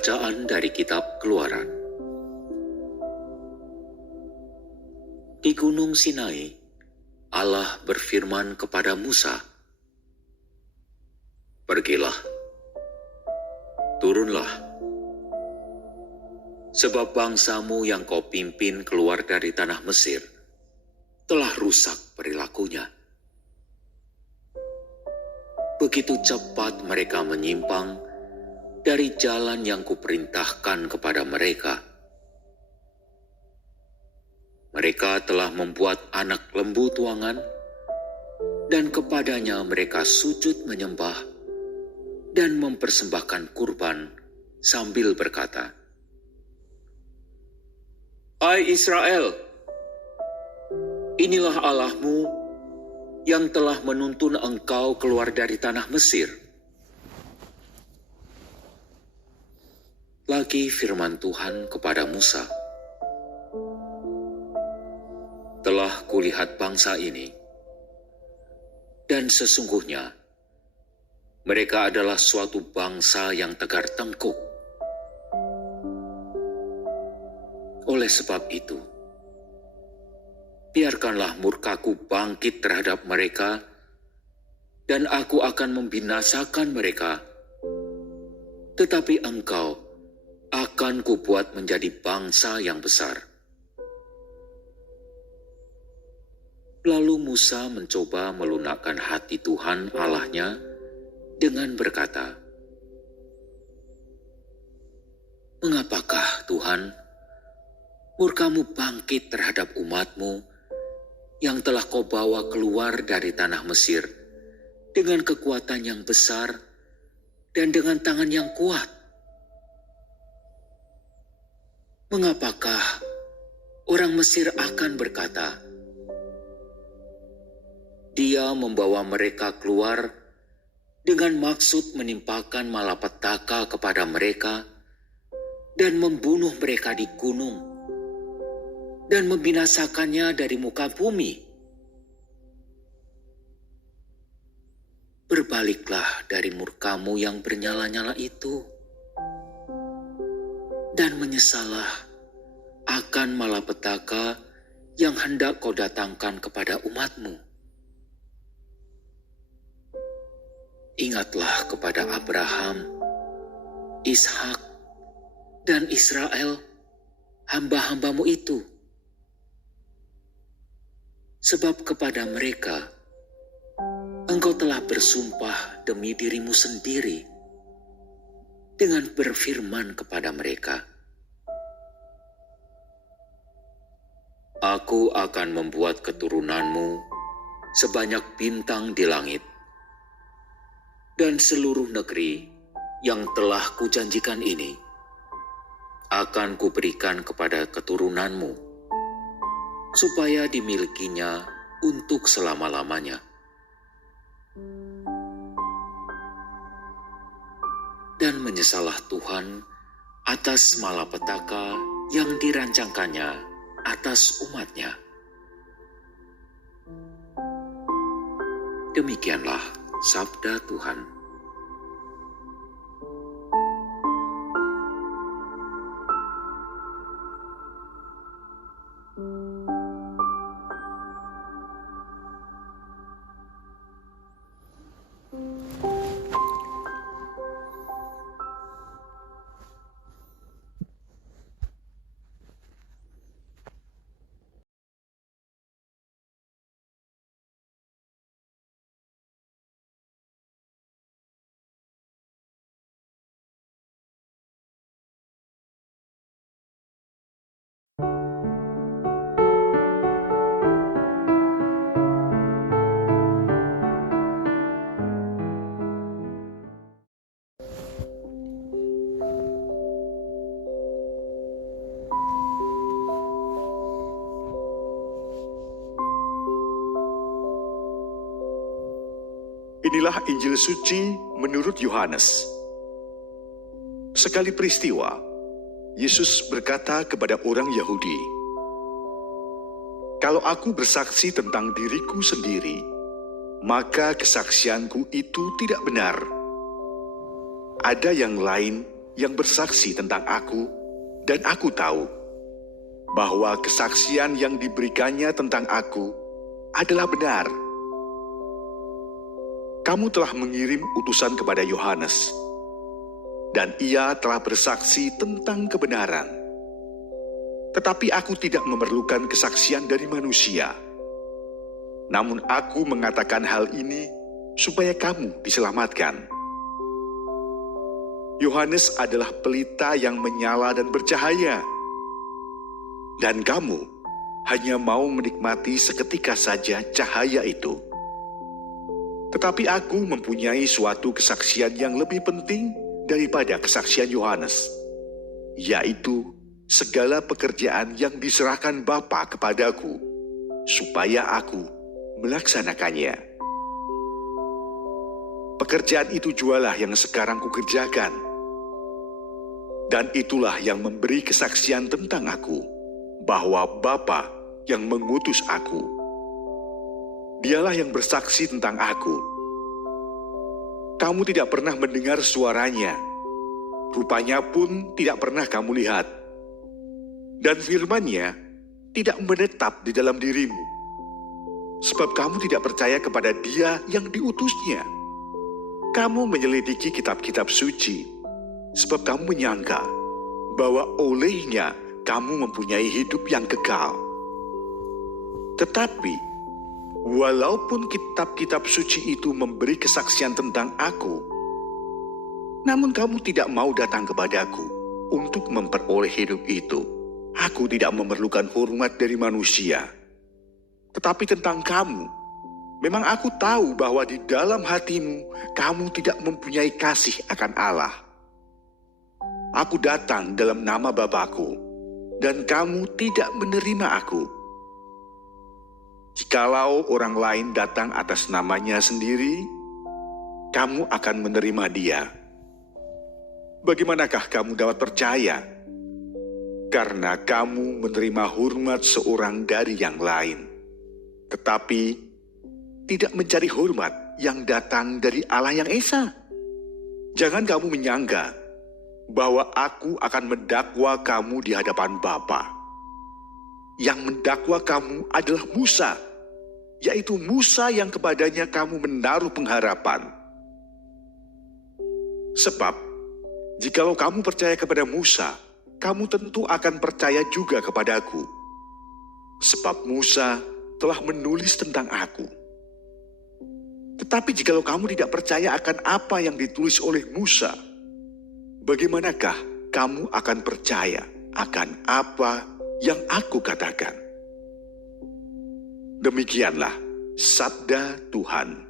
Bacaan dari Kitab Keluaran. Di Gunung Sinai, Allah berfirman kepada Musa, "Pergilah, turunlah, sebab bangsamu yang kau pimpin keluar dari tanah Mesir telah rusak perilakunya. Begitu cepat mereka menyimpang dari jalan yang kuperintahkan kepada mereka. Mereka telah membuat anak lembu tuangan, dan kepadanya mereka sujud menyembah dan mempersembahkan kurban sambil berkata, 'Hai Israel, inilah Allahmu yang telah menuntun engkau keluar dari tanah Mesir.' Lagi firman Tuhan kepada Musa, "Telah kulihat bangsa ini, dan sesungguhnya mereka adalah suatu bangsa yang tegar tengkuk. Oleh sebab itu, biarkanlah murkaku bangkit terhadap mereka, dan aku akan membinasakan mereka, tetapi engkau akan kubuat menjadi bangsa yang besar." Lalu Musa mencoba melunakkan hati Tuhan Allahnya dengan berkata, "Mengapakah Tuhan, murkamu bangkit terhadap umatmu yang telah kau bawa keluar dari tanah Mesir dengan kekuatan yang besar dan dengan tangan yang kuat? Mengapakah orang Mesir akan berkata, 'Dia membawa mereka keluar dengan maksud menimpakan malapetaka kepada mereka dan membunuh mereka di gunung dan membinasakannya dari muka bumi?' Berbaliklah dari murkamu yang bernyala-nyala itu, dan menyesallah akan malapetaka yang hendak kau datangkan kepada umatmu. Ingatlah kepada Abraham, Ishak, dan Israel, hamba-hambamu itu. Sebab kepada mereka engkau telah bersumpah demi dirimu sendiri dengan berfirman kepada mereka, 'Aku akan membuat keturunanmu sebanyak bintang di langit, dan seluruh negeri yang telah kujanjikan ini akan kuberikan kepada keturunanmu, supaya dimilikinya untuk selama-lamanya.' Dan menyesallah Tuhan atas malapetaka yang dirancangkannya atas umatnya. Demikianlah sabda Tuhan. Inilah Injil suci menurut Yohanes. Sekali peristiwa, Yesus berkata kepada orang Yahudi, "Kalau aku bersaksi tentang diriku sendiri, maka kesaksianku itu tidak benar. Ada yang lain yang bersaksi tentang aku, dan aku tahu bahwa kesaksian yang diberikannya tentang aku adalah benar. Kamu telah mengirim utusan kepada Yohanes, dan ia telah bersaksi tentang kebenaran. Tetapi aku tidak memerlukan kesaksian dari manusia. Namun aku mengatakan hal ini supaya kamu diselamatkan. Yohanes adalah pelita yang menyala dan bercahaya, dan kamu hanya mau menikmati seketika saja cahaya itu. Tetapi aku mempunyai suatu kesaksian yang lebih penting daripada kesaksian Yohanes, yaitu segala pekerjaan yang diserahkan Bapa kepadaku, supaya aku melaksanakannya. Pekerjaan itu jualah yang sekarang kukerjakan, dan itulah yang memberi kesaksian tentang aku, bahwa Bapa yang mengutus aku. Dialah yang bersaksi tentang aku. Kamu tidak pernah mendengar suaranya, rupanya pun tidak pernah kamu lihat. Dan firman-Nya tidak menetap di dalam dirimu, sebab kamu tidak percaya kepada Dia yang diutusnya. Kamu menyelidiki kitab-kitab suci, sebab kamu menyangka bahwa olehnya kamu mempunyai hidup yang kekal. Tetapi walaupun kitab-kitab suci itu memberi kesaksian tentang aku, namun kamu tidak mau datang kepadaku untuk memperoleh hidup itu. Aku tidak memerlukan hormat dari manusia. Tetapi tentang kamu, memang aku tahu bahwa di dalam hatimu kamu tidak mempunyai kasih akan Allah. Aku datang dalam nama Bapa-Ku, dan kamu tidak menerima aku. Jikalau orang lain datang atas namanya sendiri, kamu akan menerima dia. Bagaimanakah kamu dapat percaya? Karena kamu menerima hormat seorang dari yang lain, tetapi tidak mencari hormat yang datang dari Allah yang Esa. Jangan kamu menyangka bahwa aku akan mendakwa kamu di hadapan Bapa. Yang mendakwa kamu adalah Musa, yaitu Musa yang kepadanya kamu menaruh pengharapan. Sebab, jikalau kamu percaya kepada Musa, kamu tentu akan percaya juga kepadaku. Sebab Musa telah menulis tentang aku. Tetapi jikalau kamu tidak percaya akan apa yang ditulis oleh Musa, bagaimanakah kamu akan percaya akan apa yang aku katakan? Demikianlah sabda Tuhan.